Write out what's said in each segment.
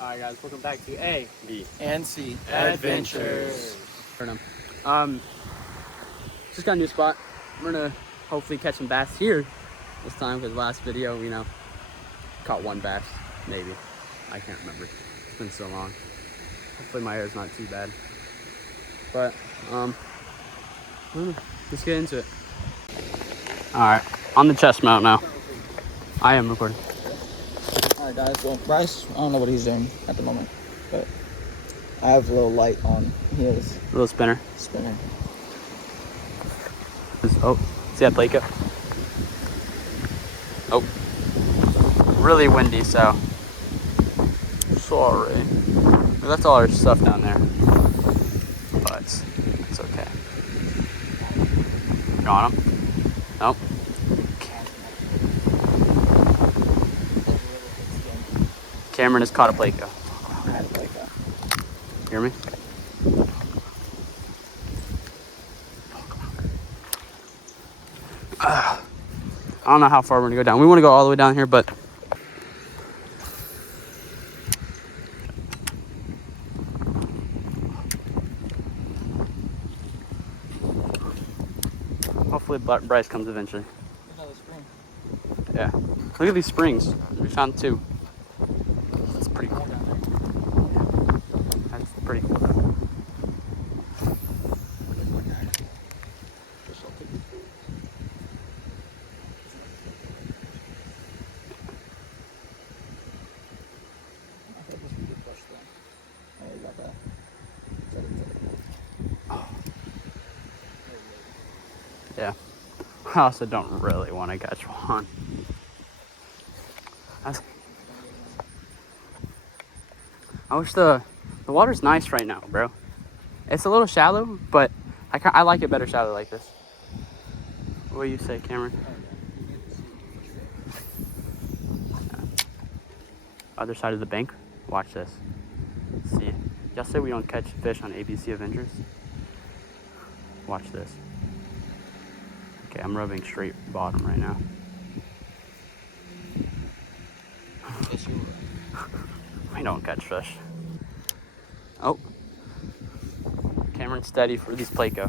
Alright guys, welcome back to A, B, and C Adventures. Just got a new spot. We're gonna hopefully catch some bass here this time because last video, you know, caught one bass, maybe. I can't remember. It's been so long. Hopefully my hair's not too bad. But let's get into it. Alright, on the chest mount now. I am recording. Alright guys, well Brice, I don't know what he's doing at the moment, but I have a little light on his A little spinner. Oh, see that plate go? Oh, really windy, so sorry. We left all our stuff down there, but it's okay. You got him? Nope. Camryn has caught a plate go. Hear me? I don't know how far we're gonna go down. We want to go all the way down here, but hopefully Brice comes eventually. Another spring. Yeah. Look at these springs. We found two. That's pretty cool. That's pretty cool. Yeah. I also don't really want to catch one. I wish the water's nice right now, bro. It's a little shallow, but I like it better shallow like this. What do you say, Camryn? Other side of the bank. Watch this. See, y'all say we don't catch fish on ABC Adventures. Watch this. Okay, I'm rubbing straight bottom right now. We don't catch fish. Oh. Camryn's steady for these plate go.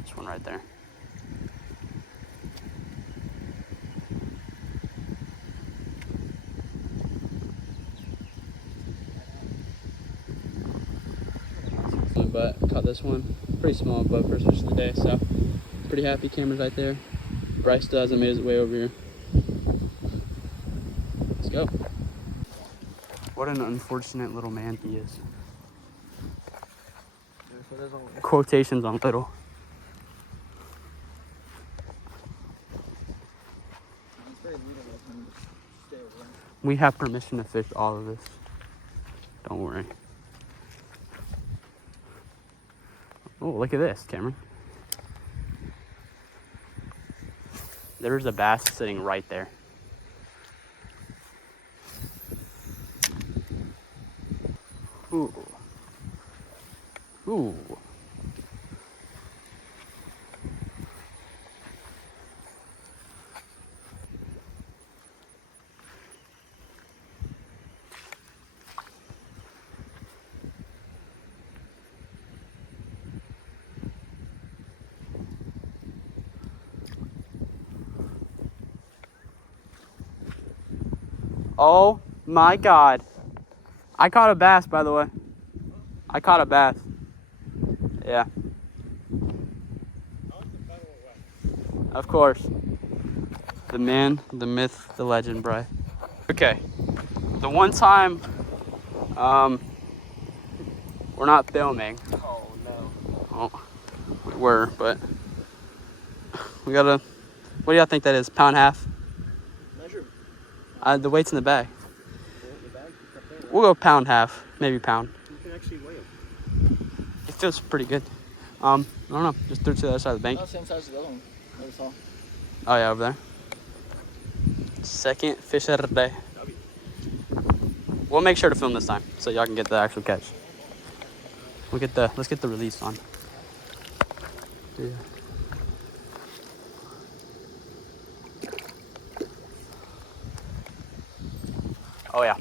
This one right there. But caught this one. Pretty small, but first fish of the day, so pretty happy. Camryn's right there. Brice still hasn't made his way over here. Let's go. What an unfortunate little man he is. Quotations on little. We have permission to fish all of this. Don't worry. Oh, look at this, Camryn. There's a bass sitting right there. Ooh. Ooh. Oh my God. I caught a bass, by the way. I caught a bass. Yeah. Of course. The man, the myth, the legend, Brice. Okay. The one time we're not filming. Oh no. Oh, we were, but we gotta, what do y'all think that is? Pound half? Measure. The weight's in the bag. The bag? Up there, right? We'll go pound half, maybe pound. You can actually weigh them. It feels pretty good. I don't know, just threw it to the other side of the bank. Not the same size as the other one. I saw. Oh yeah, over there. Second fish of the day. We'll make sure to film this time so y'all can get the actual catch. Let's get the release on. Yeah. Oh yeah.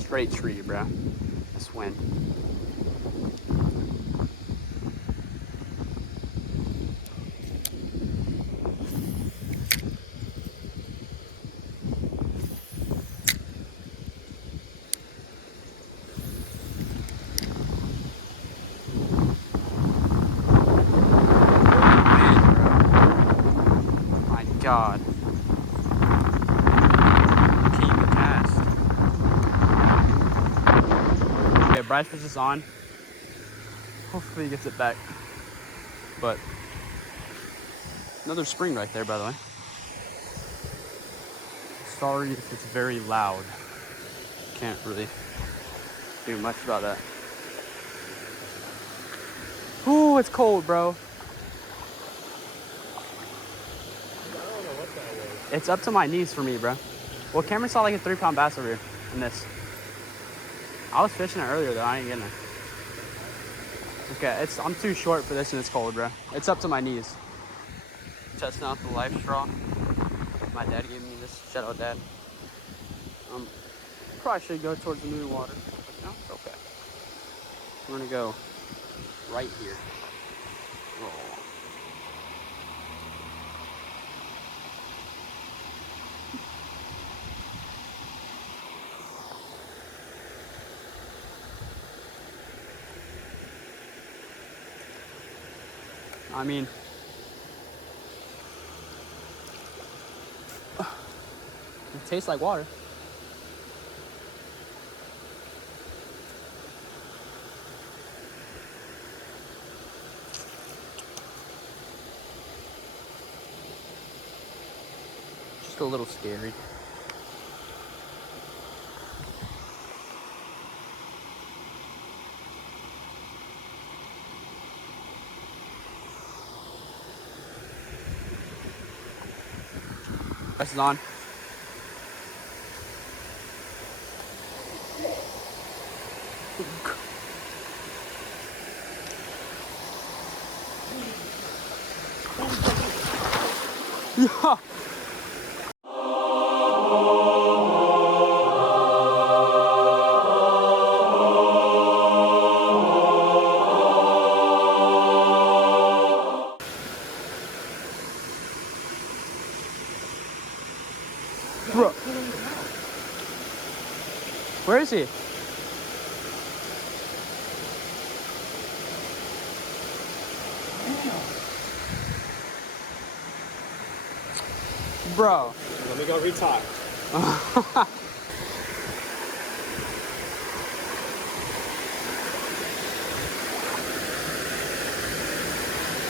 Straight tree, bro. This wind. God. Keep the cast. Okay, Brice puts this on. Hopefully he gets it back. But another spring right there, by the way. Sorry if it's very loud. Can't really do much about that. Ooh, it's cold, bro. It's up to my knees for me, bro. Well, Camryn saw like a 3-pound bass over here in this. I was fishing it earlier though, I ain't getting it. Okay, I'm too short for this and it's cold, bro. It's up to my knees. Testing out the life straw. My dad gave me this. Shout out, Dad. Probably should go towards the moving water, but no, it's okay. We're gonna go right here. Oh. I mean, it tastes like water. Just a little scary. This is on. Yeah. Bro. Where is he? Bro. Let me go retalk.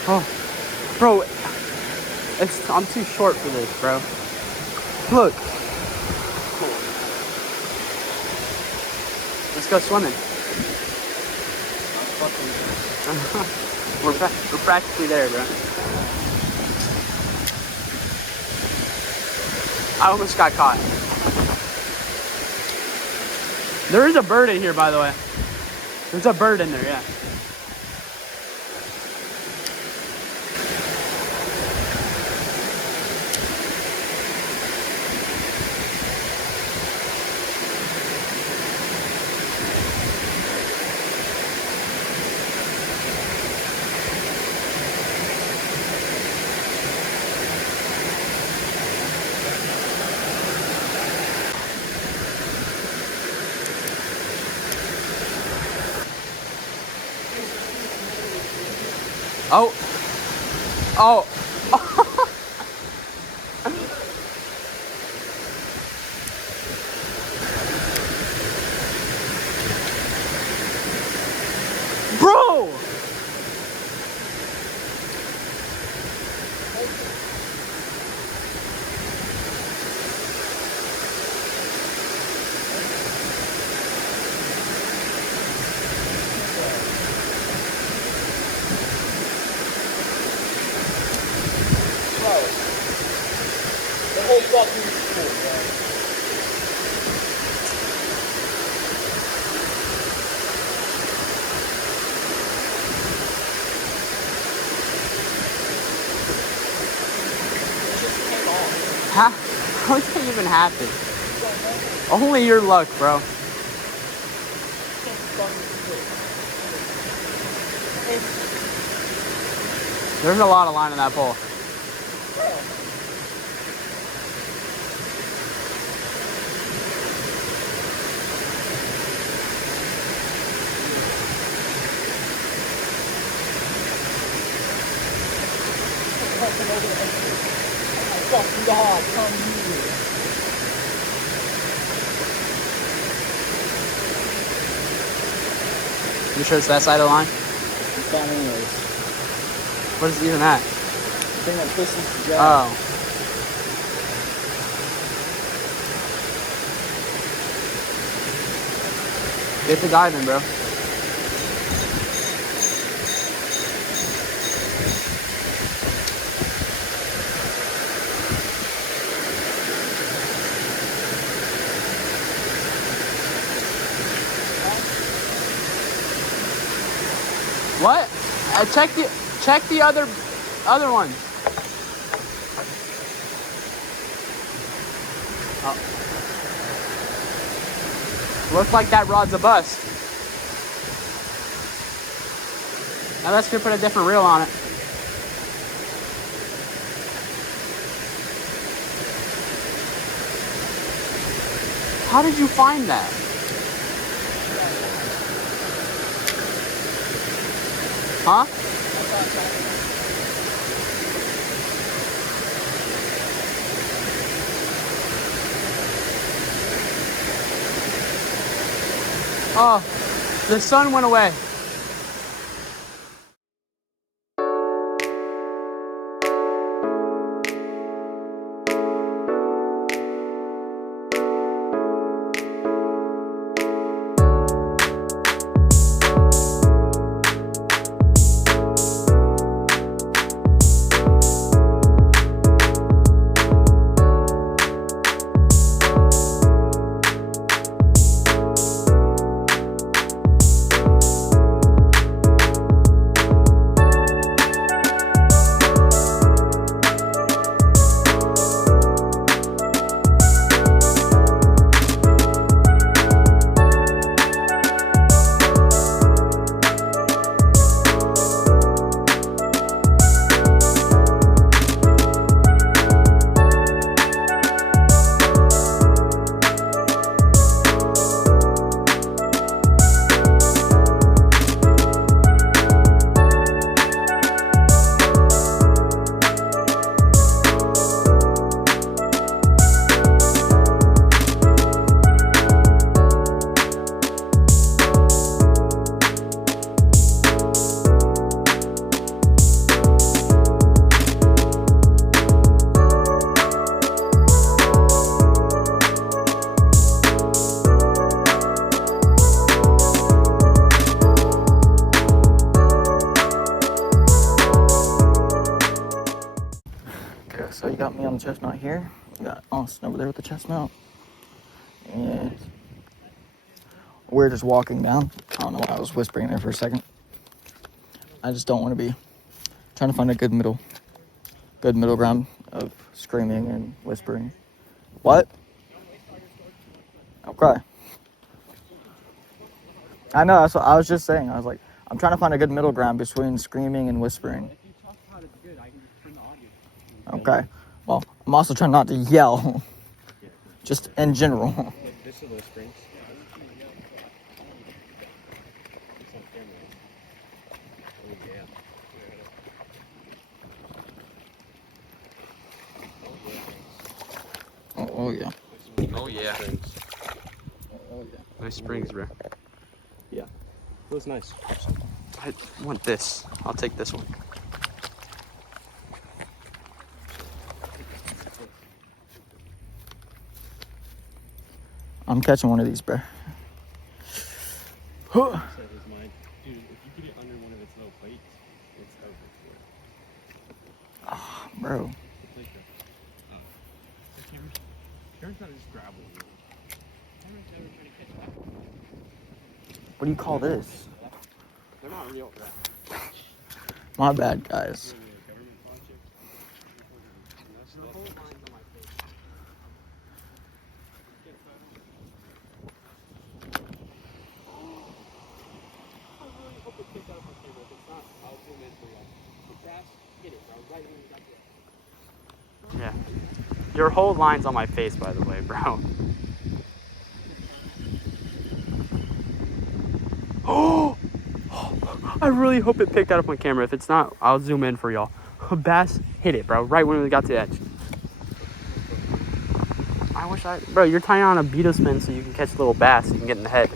Oh, bro, I'm too short for this, bro. Look. Let's go swimming. We're practically there, bro. I almost got caught. There is a bird in here, by the way. There's a bird in there, yeah. Oh. Oh. Bro. How does that even happen? Only your luck, bro. There's a lot of line on that pole. Fucking God, come here. You sure it's that side of the line? It's fine anyways. What is even that? The thing that pushes the jet. Oh. Get the diving, bro. What? Check the other one. Oh. Looks like that rod's a bust. Now let's put a different reel on it. How did you find that? Huh? Oh, the sun went away. So you got me on the chestnut here. You got Austin over there with the chestnut. And we're just walking down. I don't know why I was whispering there for a second. I just don't want to be trying to find a good middle ground of screaming and whispering. What? Okay. I know, that's what I was just saying. I was like, I'm trying to find a good middle ground between screaming and whispering. Okay. Well, I'm also trying not to yell. Just in general. This is those springs. Oh yeah. Oh yeah. Oh yeah. Nice springs, bro. Yeah. Feels nice. I want this. I'll take this one. I'm catching one of these, bro. Dude, if you get it under one of its little plates, it's perfect for it. Oh, bro. It's like Camryn's not just gravel. What do you call this? They're not real. My bad, guys. Your whole line's on my face, by the way, bro. Oh! I really hope it picked that up on camera. If it's not, I'll zoom in for y'all. Bass hit it, bro, right when we got to the edge. I wish bro, you're tying on a beetle spin so you can catch little bass. You can get in the head.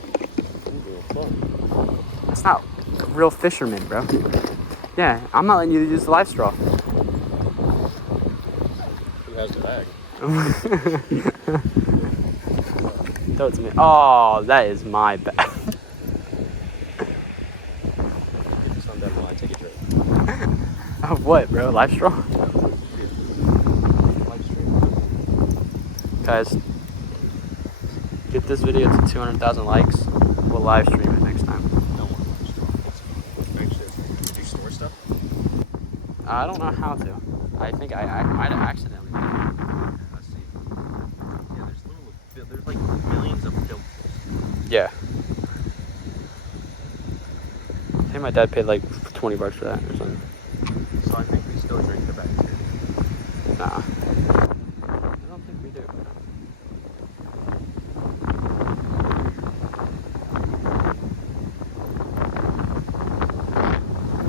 That's not real fisherman, bro. Yeah, I'm not letting you use the live straw. Who has the bag? Throw it to me. Oh, that is my bad. Get this on that while I take a drink. Of what, bro? Live straw? Live stream. Guys, get this video to 200,000 likes. We'll live stream it next time. No one live stream. Did you store stuff? I don't know how to. I think I might have accidentally. Let's see. Yeah, there's like millions of filters. Yeah. I think my dad paid like $20 for that or something. So I think we still drink the bacteria. Nah. I don't think we do.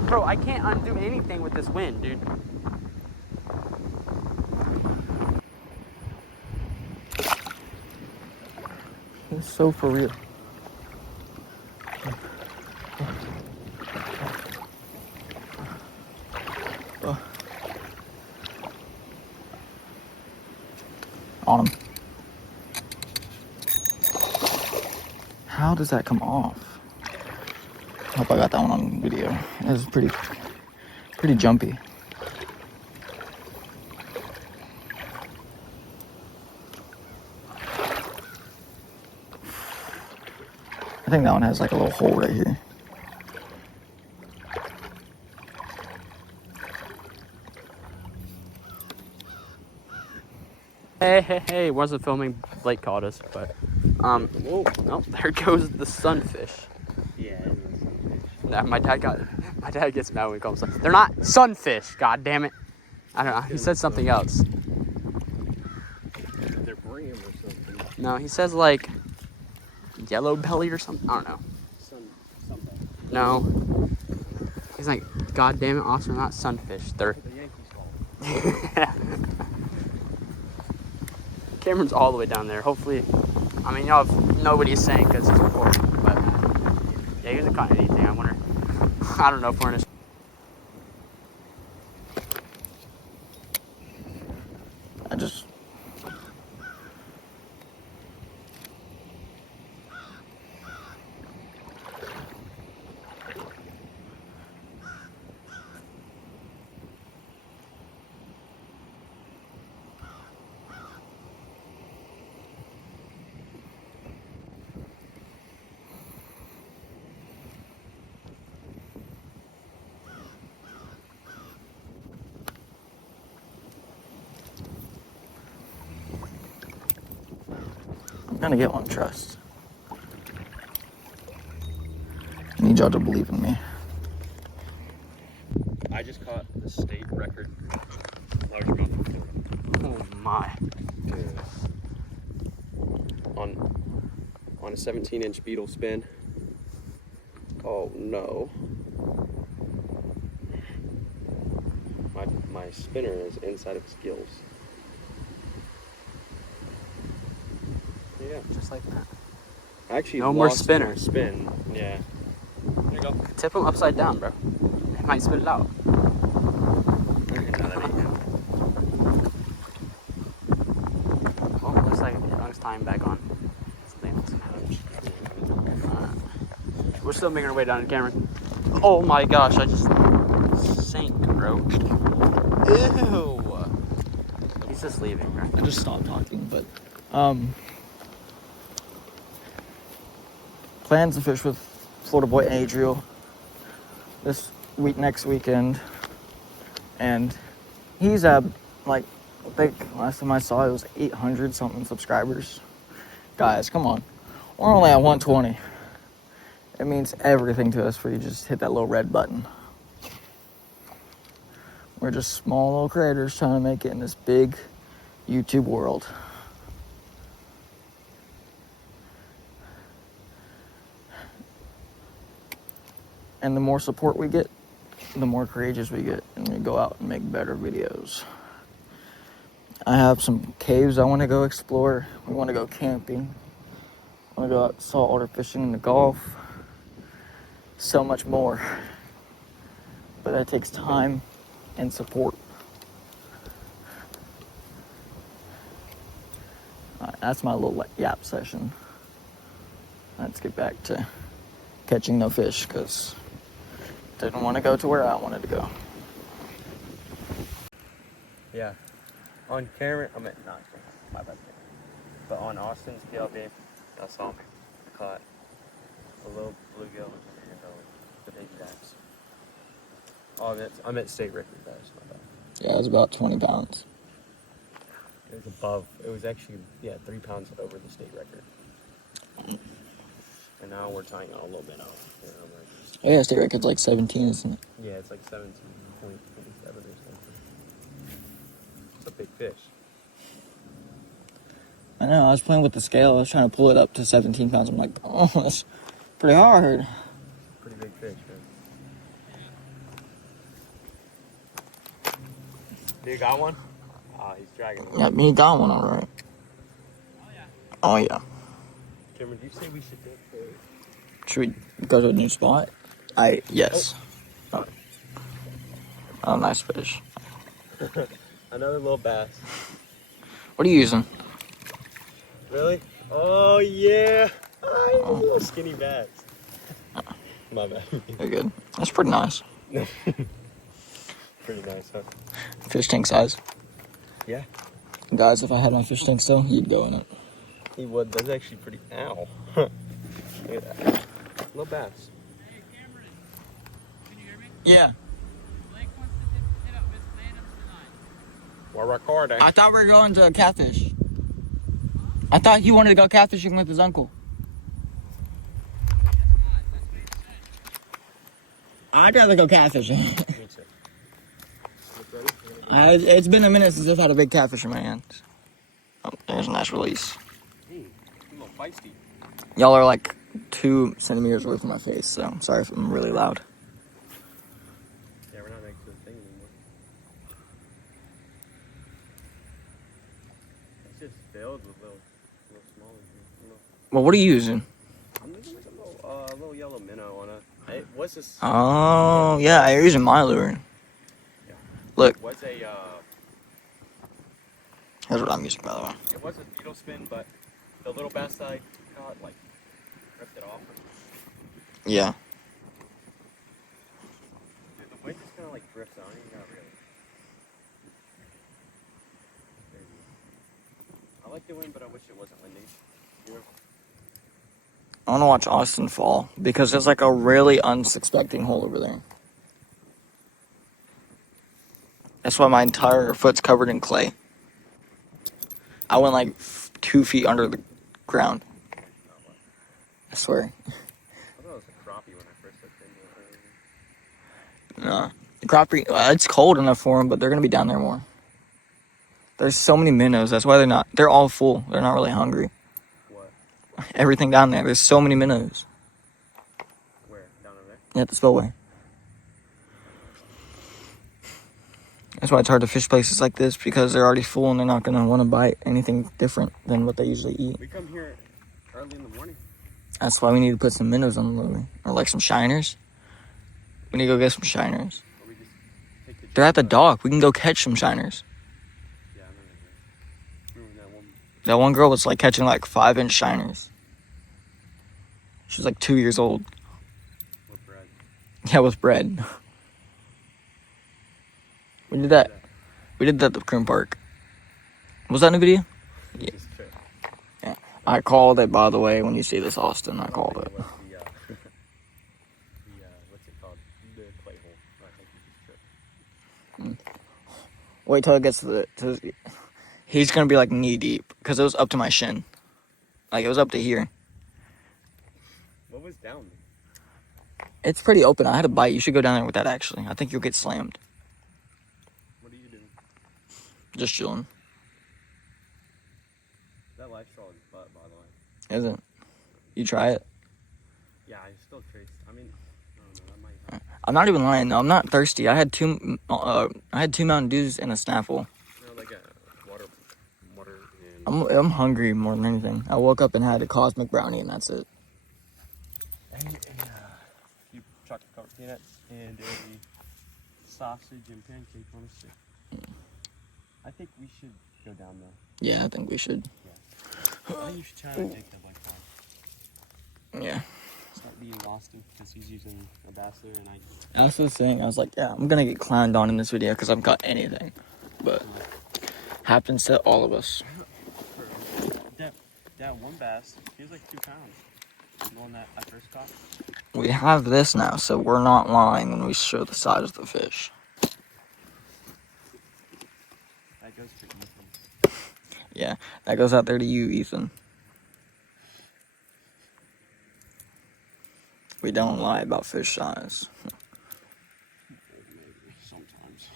Bro, I can't undo anything with this wind, dude. It's so for real. On him. How does that come off? I hope I got that one on video. It was pretty jumpy. I think that one has like a little hole right here. Hey, wasn't filming. Blake caught us, but oh, there goes the sunfish. Yeah, Nah, my dad gets mad when we call them sunfish. They're not sunfish, god damn it. I don't know, he said something else. they're brim or something. No, he says like yellow belly or something. I don't know. Something. No. He's like, god damn it, Austin, not sunfish. They're The Yankees call. Camryn's all the way down there. Hopefully, I mean, y'all have nobody's saying because it's recording, but yeah, he hasn't caught anything. I wonder. I don't know if we're in a. I just. I'm gonna get one, trust. I need y'all to believe in me. I just caught the state record largemouth in Florida. Oh my. On a 17-inch beetle spin. Oh no. My spinner is inside of his gills. Yeah. Just like that. I actually No more lost spinner. my spin. Yeah. There you go. Tip them upside down, bro. They might spit it out. Oh, looks like Young's time back on. We're still making our way down to Camryn. Oh my gosh, I just sank, bro. Ew. He's just leaving, bro. I just stopped talking, but plans to fish with Florida boy Adriel next weekend, and he's at like, I think last time I saw it was 800 something subscribers. Guys, come on, we're only at 120. It means everything to us for you just hit that little red button. We're just small little creators trying to make it in this big YouTube world. And the more support we get, the more courageous we get, and we go out and make better videos. I have some caves I want to go explore. We want to go camping. I want to go out saltwater fishing in the Gulf. So much more. But that takes time and support. Alright, that's my little yap session. Let's get back to catching no fish, because didn't want to go to where I wanted to go. Yeah. On Camryn, I meant not Camryn, my bad. But on Austin's PLB, I saw him. I caught a little bluegill and the baby bass. Oh, I meant state record bass, my bad. Yeah, it was about 20 pounds. It was above, it was actually, 3 pounds over the state record. And now we're tying on a little bit off. Yeah, state record's like 17, isn't it? Yeah, it's like 17.27 or something. It's a big fish. I know, I was playing with the scale. I was trying to pull it up to 17 pounds. I'm like, oh, that's pretty hard. Pretty big fish, man. Do you got one? Oh, he's dragging one. Yeah, me got one, all right. Oh, yeah. Camryn, do you say we should do it? Should we go to a new spot? Yes. Oh, nice fish. Another little bass. What are you using? Really? Oh, yeah. Oh, little skinny bass. My bad. Very good. That's pretty nice. Pretty nice, huh? Fish tank size. Yeah. Guys, if I had my fish tank still, you'd go in it. He would. That's actually pretty. Ow. Look at that. Little bass. Hey, Camryn, can you hear me? Yeah. Blake wants to hit up Miss Lanham's tonight. We're recording. I thought we were going to catfish. I thought he wanted to go catfishing with his uncle. I'd rather go catfishing. Me too. Look ready? It's been a minute since I've had a big catfish in my hands. Oh, there's a nice release. Ooh, a little feisty. Y'all are like 2 centimeters away from my face, so I'm sorry if I'm really loud. Yeah, we're not next to the thing anymore. It's just filled with little small ones. Well, what are you using? I'm using like a little yellow minnow on a. Hey, what's this? Oh, yeah, you're using my lure. Yeah. Look, What's a? here's what I'm using, by the way. It was a beetle spin, but the little bass I caught like ripped it off. Yeah. Dude, the wind just kind of like drifts on you. Not really. Crazy. I like the wind, but I wish it wasn't windy. You know? I want to watch Austin fall because there's like a really unsuspecting hole over there. That's why my entire foot's covered in clay. I went like 2 feet under the ground. I swear. I thought it was a crappie when I first looked into it. No. The crappie, it's cold enough for them, but they're going to be down there more. There's so many minnows. That's why they're all full. They're not really hungry. What? Everything down there. There's so many minnows. Where? Down over there? Yeah, at the Spillway. That's why it's hard to fish places like this, because they're already full and they're not going to want to bite anything different than what they usually eat. We come here early in the morning. That's why we need to put some minnows on the lure. Or like some shiners. We need to go get some shiners. Or we just take the They're at the dock. We can go catch some shiners. Yeah, I remember that. Remember that one? That one girl was like catching like 5-inch shiners. She was like 2 years old. With bread. Yeah, with bread. We did that. We did that at the Camryn Park. Was that in a video? Yeah. Just trip. Yeah. I called it, by the way, when you see this, Austin. I called it. It was the, what's it called? The clay hole. I think you just tripped. Wait till it gets to he's going to be like knee deep, because it was up to my shin. Like, it was up to here. What was down there? It's pretty open. I had a bite. You should go down there with that, actually. I think you'll get slammed. What are you doing? Just chilling. That life straw is butt, by the way. Isn't? You try it. Yeah, I still taste. I mean, I don't know. That might help. I'm not even lying though. I'm not thirsty. I had two Mountain Dews and a Snaffle. Like a water and... I'm hungry more than anything. I woke up and had a cosmic brownie and that's it. And few chocolate covered peanuts and a sausage and pancake on a stick. I think we should go down there. Yeah, I think we should. Yeah. I think you should try to take the black car. Yeah. Start being Austin because he's using a Ambassador and I was saying, I was like, yeah, I'm gonna get clowned on in this video because I've got anything. But happens to all of us. That one bass, he was like 2 pounds. The one that I first caught. We have this now, so we're not lying when we show the size of the fish. That goes to Ethan. Yeah, that goes out there to you, Ethan. We don't lie about fish size. Sometimes.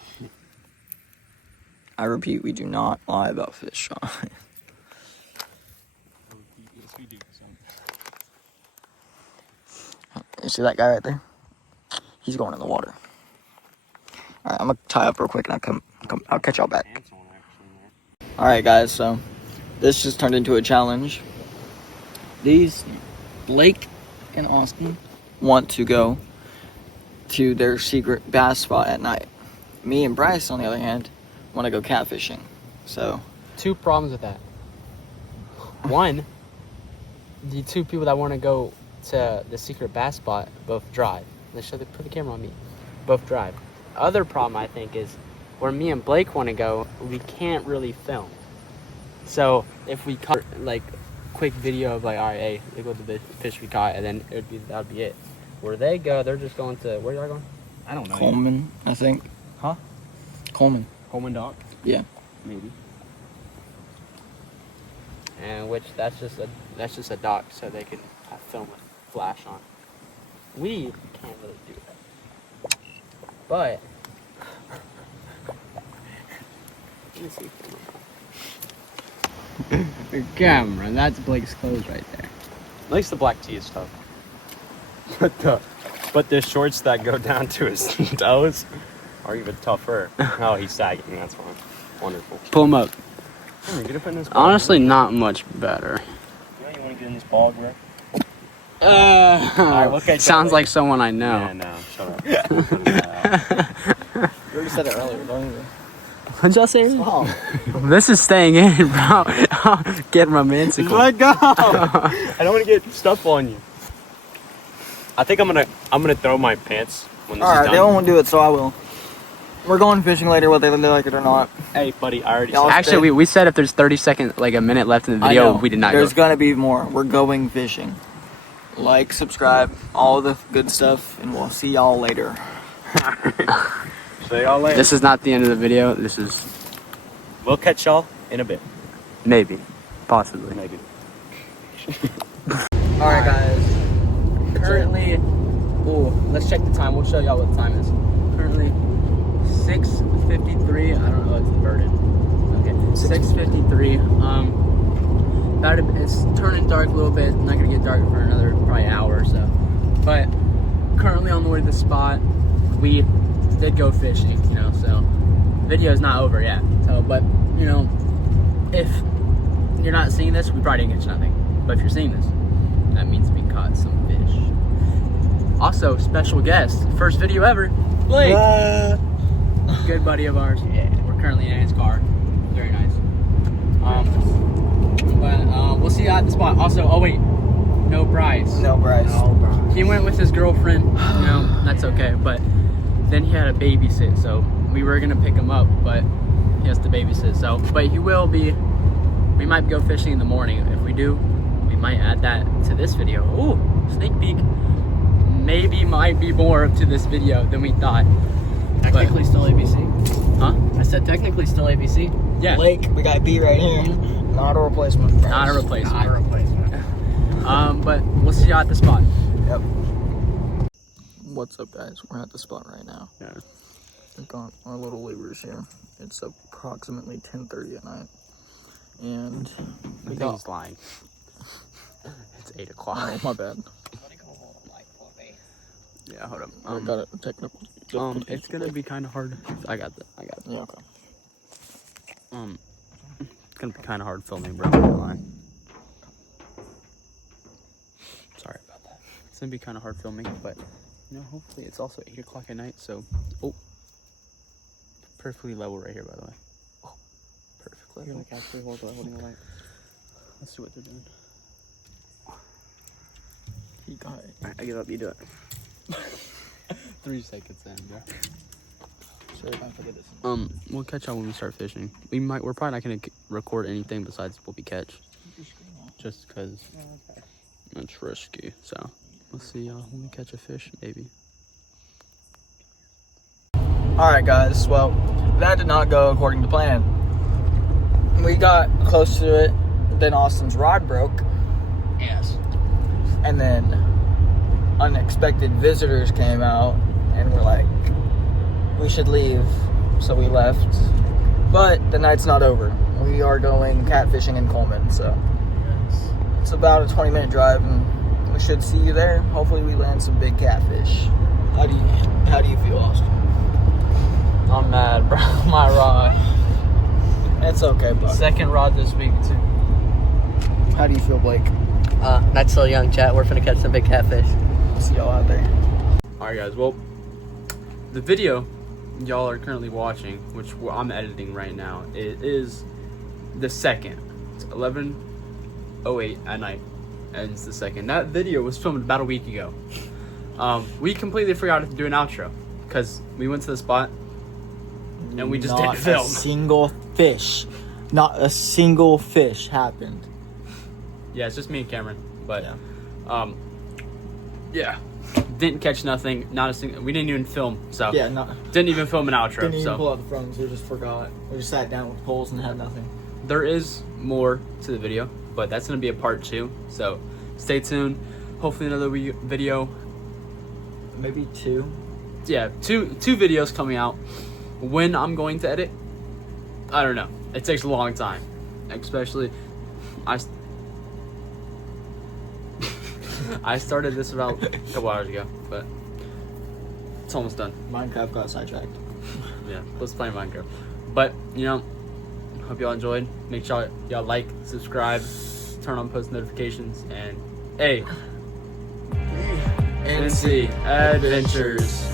I repeat, we do not lie about fish size. Yes, we do. You see that guy right there? He's going in the water. Alright, I'm gonna tie up real quick and I'll catch y'all back. Alright guys, so this just turned into a challenge. These, Blake and Austin, want to go to their secret bass spot at night. Me and Brice, on the other hand, want to go catfishing. So 2 problems with that. One, the 2 people that want to go to the secret bass spot both drive. Let's show put the camera on me. Both drive. Other problem I think is where me and Blake want to go, we can't really film. So if we cut like quick video of like, all right, hey, look what the fish we caught, and then that'd be it. Where they go, they're just going to, where y'all going? I don't know. Coleman, I think. Huh? Coleman. Coleman Dock? Yeah. Maybe. And which that's just a dock, so they can film with flash on. We can't really do that. But let me see. Camryn, that's Blake's clothes right there. At least the black tee is tough. But the shorts that go down to his toes are even tougher. Oh, he's sagging. That's fine. Wonderful. Pull him up. Get up in this bog, Honestly, not much better. you want to get in this bog, bro? Alright, look at Sounds like someone I know. Yeah, no, shut up. You already said it earlier, don't you? What'd y'all say? Oh. This is staying in, bro. Get romantic. Let go! I don't want to get stuff on you. I think I'm gonna throw my pants when this is Alright, done. they won't do it, so I will. We're going fishing later, whether they like it or not. Hey, buddy, I already Y'all said. Actually, we said if there's 30 seconds, like a minute left in the video, we did not There's go. gonna be more. We're going fishing. Like, subscribe, all the good stuff, and we'll see y'all later. See y'all later. This is not the end of the video. This is We'll catch y'all in a bit. maybe, possibly. Maybe. Alright, guys. Currently, let's check the time. We'll show y'all what the time is. Currently, 6:53. I don't know. It's inverted. Okay, 6:53. It's turning dark a little bit. Not gonna get dark for another probably hour or so. But currently on the way to the spot. We did go fishing, so video's not over yet. So, but if you're not seeing this, we probably didn't catch nothing. But if you're seeing this, that means we caught some fish. Also, special guest, first video ever, Blake. Good buddy of ours. Yeah, we're currently in his car. Very nice. But we'll see you at the spot. Also, oh wait, no Brice. No, Brice. He went with his girlfriend. That's okay. But then he had to babysit, so we were gonna pick him up, but he has to babysit. So, but he will be. We might go fishing in the morning. If we do, we might add that to this video. Ooh, sneak peek. Maybe might be more to this video than we thought. Technically still ABC. Huh? I said technically still ABC. Yeah. Blake, we got B right here. Not a replacement. Not a replacement. Not a replacement. But we'll see you at the spot. Yep. What's up, guys? We're at the spot right now. Yeah. We've got our little lubers here. It's approximately 10:30 at night. And I think he's lying. It's 8 o'clock. Oh, my bad. Yeah, hold up. I got it. Technical. It's gonna be kind of hard. I got that. Yeah, okay. It's gonna be kind of hard filming, bro. I'm not gonna lie. Sorry about that. It's gonna be kind of hard filming, but you know, hopefully it's also 8 o'clock at night. So, perfectly level right here, by the way. Oh, perfect level. You're like actually holding a light. Let's see what they're doing. He got it. Alright, I give up. You do it. 3 seconds in, bro. Sure, I forget this. We'll catch y'all when we start fishing. We're probably not gonna record anything besides what we catch, just because it's risky. So we'll see y'all when we catch a fish, maybe. All right, guys. Well, that did not go according to plan. We got close to it, then Austin's rod broke, Yes. and then unexpected visitors came out, and we're like, we should leave, so we left. But the night's not over. We are going catfishing in Coleman, so it's about a 20-minute drive, and we should see you there. Hopefully, we land some big catfish. How do you feel, Austin? I'm mad, bro. My rod. It's okay, bud. Second rod this week too. How do you feel, Blake? Not so young, chat. We're finna catch some big catfish. See y'all out there. All right, guys. Well, the video y'all are currently watching, which I'm editing right now, it is the second. It's 11:08 at night, and it's the second. That video was filmed about a week ago. We completely forgot to do an outro because we went to the spot and we just didn't film. Not a single fish happened. Yeah, it's just me and Camryn, but Yeah. yeah, didn't catch nothing. Not a single. We didn't even film, so Yeah, didn't even film an outro. didn't even So pull out the phones. We just forgot. We just sat down with poles and had nothing. there is more to the video, but that's gonna be a part 2. So stay tuned. Hopefully another video. Maybe 2. Yeah, two videos coming out. When I'm going to edit, I don't know. It takes a long time, especially I started this about a couple hours ago, but it's almost done. Minecraft got sidetracked. Yeah, let's play Minecraft. But, you know, hope y'all enjoyed. Make sure y'all like, subscribe, turn on post notifications, and NC Adventures.